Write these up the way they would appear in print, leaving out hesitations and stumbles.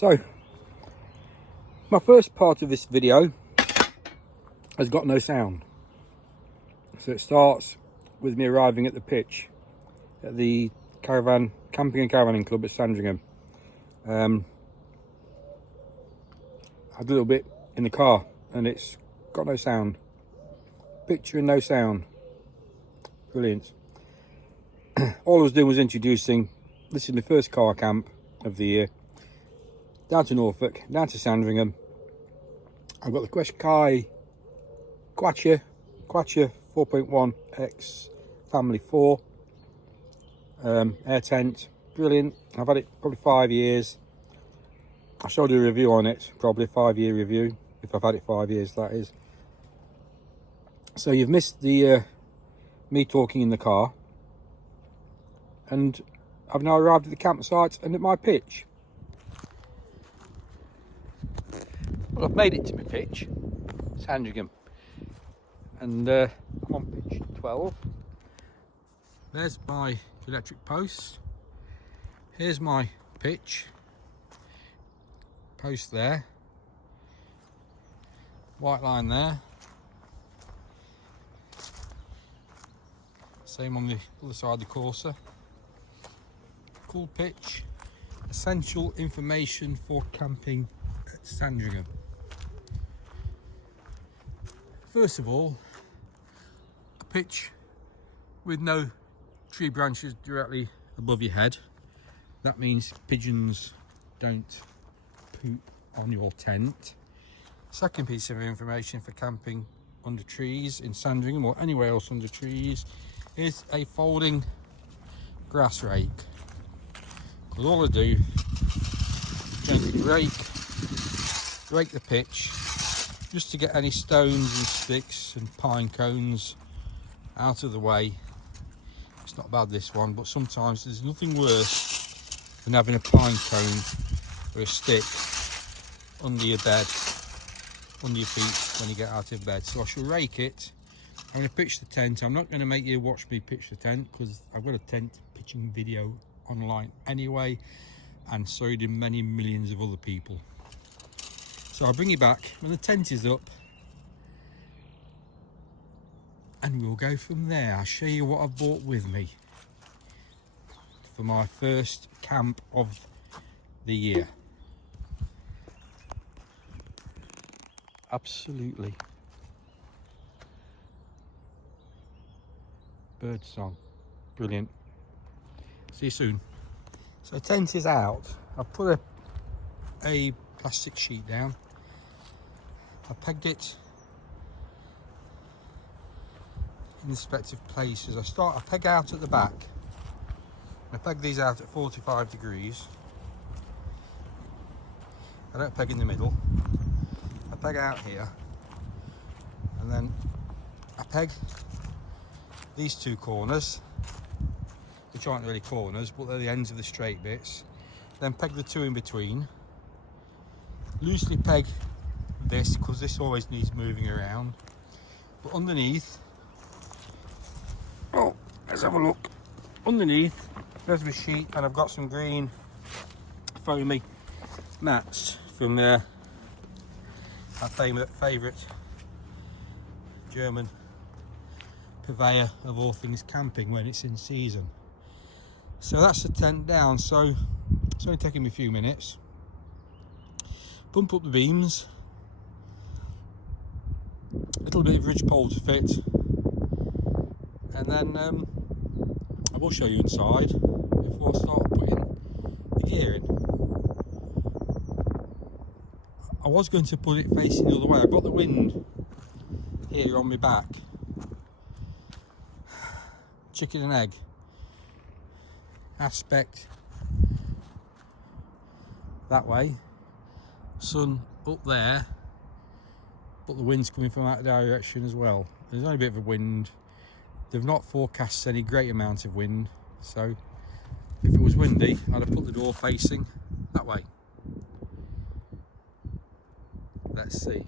So, my first part of this video has got no sound. So it starts with me arriving at the pitch at the caravan, camping and caravanning club at Sandringham. I had a little bit in the car and it's got no sound. Picture and no sound. Brilliant. All I was doing was introducing, this is my first car camp of the year. Down to Norfolk, down to Sandringham. I've got the Qashqai Quacha 4.1X Family 4 air tent. Brilliant. I've had it probably 5 years. I showed you a review on it, probably a 5-year review, if I've had it 5 years, that is. So you've missed the me talking in the car, and I've now arrived at the campsite and at my pitch. Well, I've made it to my pitch, Sandringham, and I'm on pitch 12. There's my electric post. Here's my pitch post there, white line there. Same on the other side of the Corsa. Cool pitch. Essential information for camping at Sandringham. First of all, a pitch with no tree branches directly above your head. That means pigeons don't poop on your tent. Second piece of information for camping under trees in Sandringham or anywhere else under trees is a folding grass rake. Because all I do is gently rake the pitch just to get any stones and sticks and pine cones out of the way. It's not bad, this one, but sometimes there's nothing worse than having a pine cone or a stick under your bed, under your feet when you get out of bed. So I shall rake it. I'm going to pitch the tent. I'm not going to make you watch me pitch the tent because I've got a tent pitching video online anyway, and so do many millions of other people. So I'll bring you back when the tent is up and we'll go from there. I'll show you what I've brought with me for my first camp of the year. Absolutely. Bird song. Brilliant. See you soon. So tent is out. I've put a plastic sheet down. I pegged it in respective places. I peg out at the back. I peg these out at 45 degrees. I don't peg in the middle. I peg out here, and then I peg these two corners, which aren't really corners, but they're the ends of the straight bits. Then peg the two in between. Loosely peg this, because this always needs moving around. But underneath, oh, let's have a look. Underneath, there's my sheet, and I've got some green foamy mats from my favourite German purveyor of all things camping when it's in season. So that's the tent down. So it's only taking me a few minutes. Pump up the beams, a little bit of ridge pole to fit, and then I will show you inside before I start putting the gear in. I was going to put it facing the other way. I've got the wind here on my back. Chicken and egg aspect that way, sun up there, but the wind's coming from that direction as well. There's only a bit of a wind. They've not forecast any great amount of wind, so if it was windy I'd have put the door facing that way. Let's see.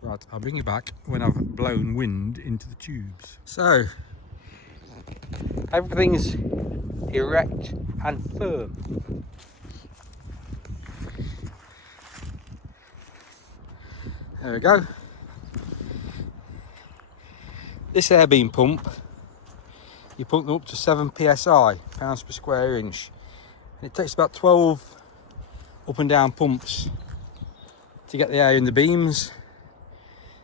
Right, I'll bring you back when I've blown wind into the tubes. So everything's erect and firm. There we go. This air beam pump, you pump them up to 7 psi, pounds per square inch. And it takes about 12 up and down pumps to get the air in the beams.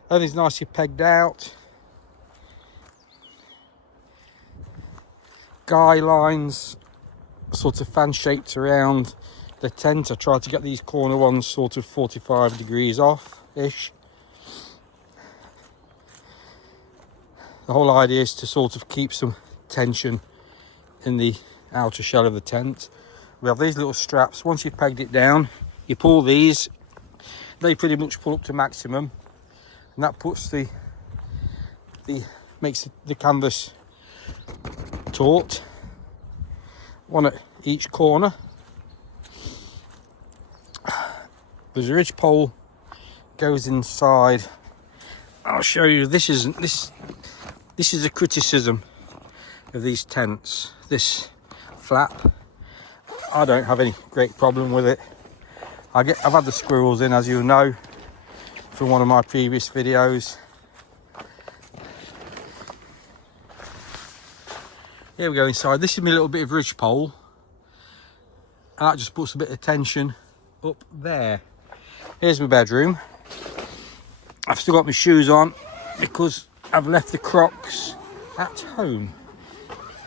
Everything's nicely pegged out. Guy lines sort of fan shaped around the tent. I tried to get these corner ones sort of 45 degrees off-ish. The whole idea is to sort of keep some tension in the outer shell of the tent. We have these little straps. Once you've pegged it down, you pull these. They pretty much pull up to maximum, and that puts makes the canvas taut. One at each corner. There's a ridge pole goes inside. I'll show you. This is a criticism of these tents. This flap, I don't have any great problem with it. I've had the squirrels in, as you know from one of my previous videos. Here we go inside. This is my little bit of ridge pole, and that just puts a bit of tension up there. Here's my bedroom. I've still got my shoes on because I've left the Crocs at home,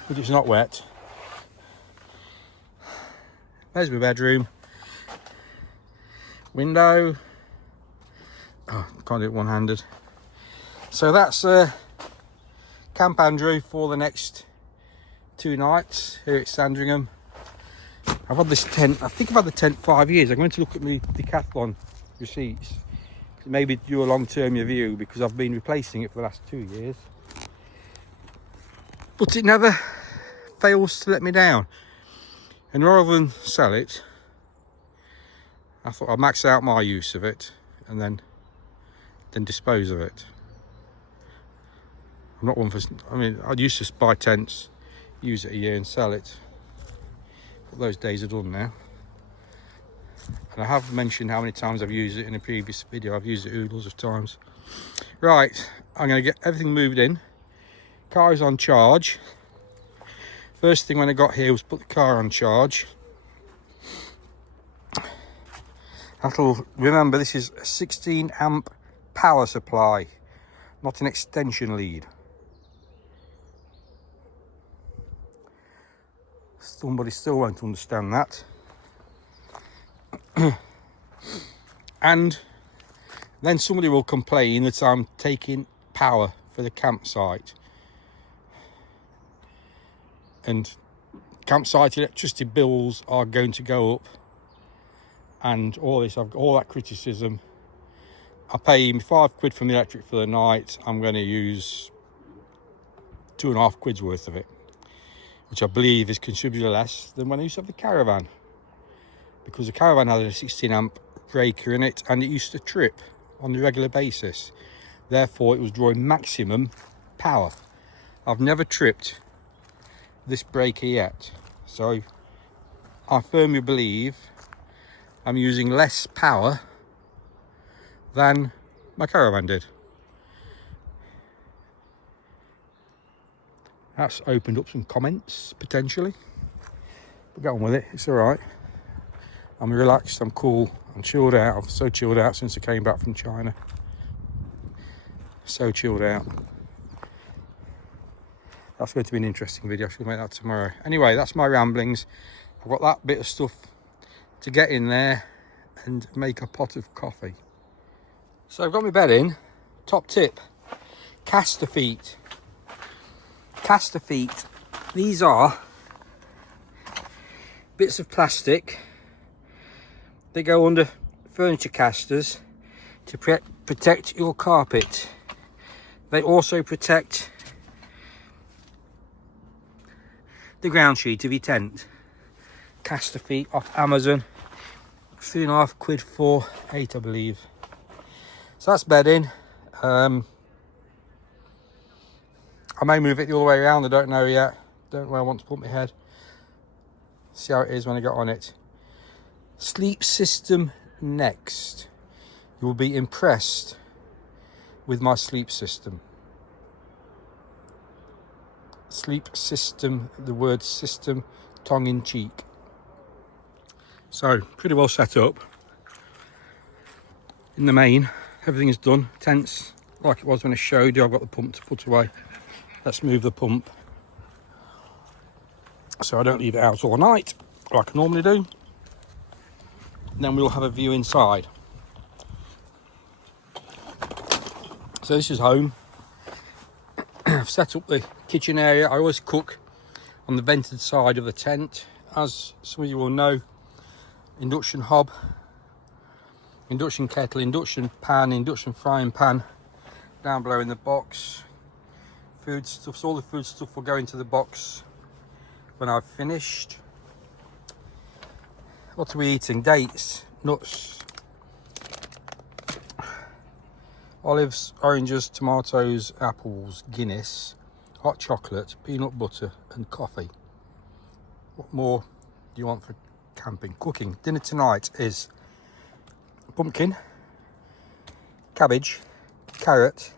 but it's not wet. There's my bedroom. Window. Oh, can't do it one-handed. So that's Camp Andrew for the next 2 nights here at Sandringham. I've had this tent, I think I've had the tent 5 years. I'm going to look at my Decathlon receipts. Maybe do a long-term review because I've been replacing it for the last 2 years. But it never fails to let me down. And rather than sell it, I thought I'd max out my use of it and then dispose of it. I'm not one for, I mean, I used to buy tents, use it a year and sell it. But those days are done now. And I have mentioned how many times I've used it in a previous video. I've used it oodles of times. Right, I'm going to get everything moved in. Car is on charge. First thing when I got here was put the car on charge. Remember, this is a 16 amp power supply, not an extension lead. Somebody still won't understand that. And then somebody will complain that I'm taking power for the campsite. And campsite electricity bills are going to go up. And all this, I've got all that criticism. I pay £5 from the electric for the night. I'm going to use 2.5 quid's worth of it, which I believe is considerably less than when I used to have the caravan, because the caravan had a 16 amp breaker in it and it used to trip on a regular basis. Therefore, it was drawing maximum power. I've never tripped this breaker yet, so I firmly believe I'm using less power than my caravan did. That's opened up some comments potentially, but get on with it, it's all right. I'm relaxed, I'm cool, I'm chilled out. I'm so chilled out since I came back from China. So chilled out. That's going to be an interesting video. I should make that tomorrow. Anyway, that's my ramblings. I've got that bit of stuff to get in there and make a pot of coffee. So I've got my bed in. Top tip, caster feet. Caster feet. These are bits of plastic. They go under furniture casters to protect your carpet. They also protect the ground sheet of your tent. Caster feet off Amazon, 3.5 quid for 8, I believe. So that's bedding. I may move it the other way around, I don't know yet. Don't know where I want to put my head. See how it is when I get on it. Sleep system next. You will be impressed with my sleep system. Sleep system, the word system, tongue in cheek. So pretty well set up. In the main, everything is done. Tents like it was when I showed you. I've got the pump to put away. Let's move the pump so I don't leave it out all night like I normally do. And then we'll have a view inside. So this is home. I've set up the kitchen area. I always cook on the vented side of the tent. As some of you will know, induction hob, induction kettle, induction pan, induction frying pan down below in the box. Food stuff, so all the food stuff will go into the box when I've finished. What are we eating? Dates, nuts, olives, oranges, tomatoes, apples, Guinness, hot chocolate, peanut butter and coffee. What more do you want for camping? Cooking. Dinner tonight is pumpkin, cabbage, carrot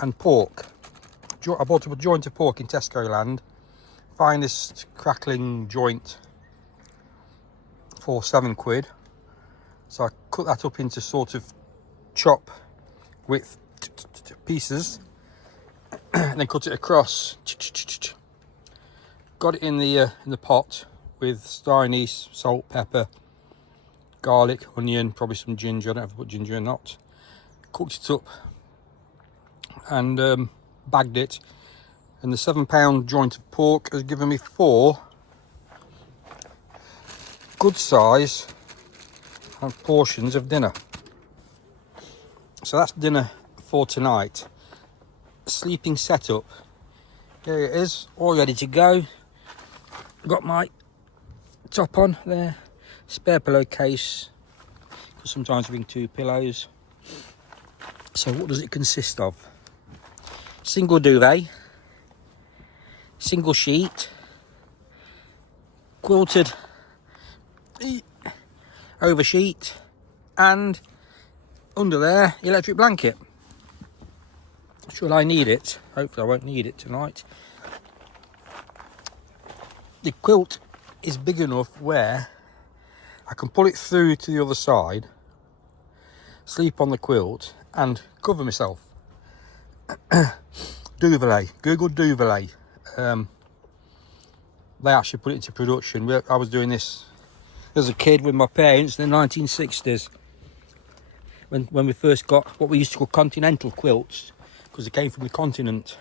and pork. I bought a joint of pork in Tesco Land. Finest crackling joint for £7. So I cut that up into sort of chop width pieces and then cut it across. Got it in the pot with star anise, salt, pepper, garlic, onion, probably some ginger. I don't know if I put ginger or not. Cooked it up and bagged it. And the £7 joint of pork has given me 4 good size portions of dinner. So that's dinner for tonight. Sleeping setup. Here it is, all ready to go. Got my top on there, spare pillowcase, because sometimes I bring 2 pillows. So what does it consist of? Single duvet, single sheet, quilted over sheet, and under there electric blanket. Should I need it? Hopefully I won't need it tonight. The quilt is big enough where I can pull it through to the other side, sleep on the quilt and cover myself. Duvet, Google duvet. They actually put it into production. I was doing this as a kid with my parents in the 1960s when we first got what we used to call continental quilts, because they came from the continent.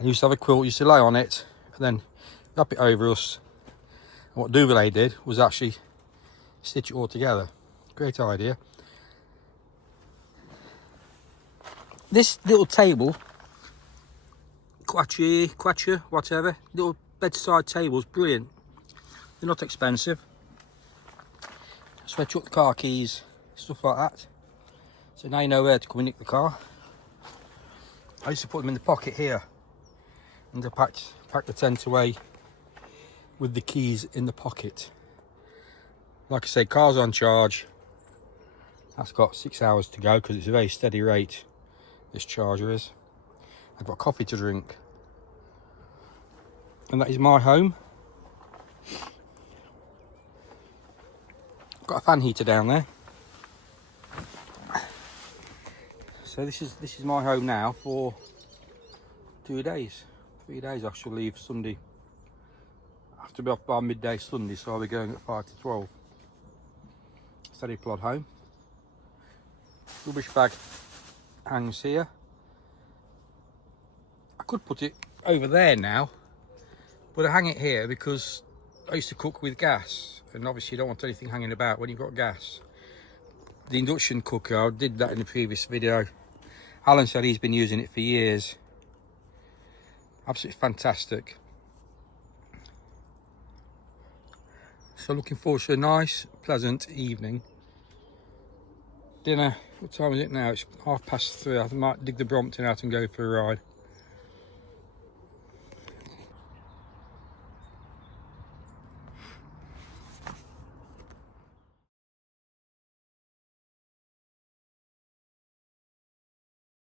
I used to have a quilt, used to lie on it and then wrap it over us. And what Duvet did was actually stitch it all together. Great idea. This little table, quacha, whatever, little bedside tables, brilliant. They're not expensive. So I took the car keys, stuff like that. So now you know where to come and nick the car. I used to put them in the pocket here, and I packed the tent away with the keys in the pocket. Like I say, car's on charge. That's got 6 hours to go because it's a very steady rate, this charger is. I've got coffee to drink. And that is my home. Got a fan heater down there. So this is my home now for 2 days. 3 days. I shall leave Sunday. I have to be off by midday Sunday, so I'll be going at 5 to 12. Steady plod home. Rubbish bag hangs here. I could put it over there now, but I hang it here because I used to cook with gas, and obviously you don't want anything hanging about when you've got gas. The induction cooker, I did that in the previous video. Alan said he's been using it for years. Absolutely fantastic. So looking forward to a nice, pleasant evening. Dinner, what time is it now? It's 3:30. I might dig the Brompton out and go for a ride.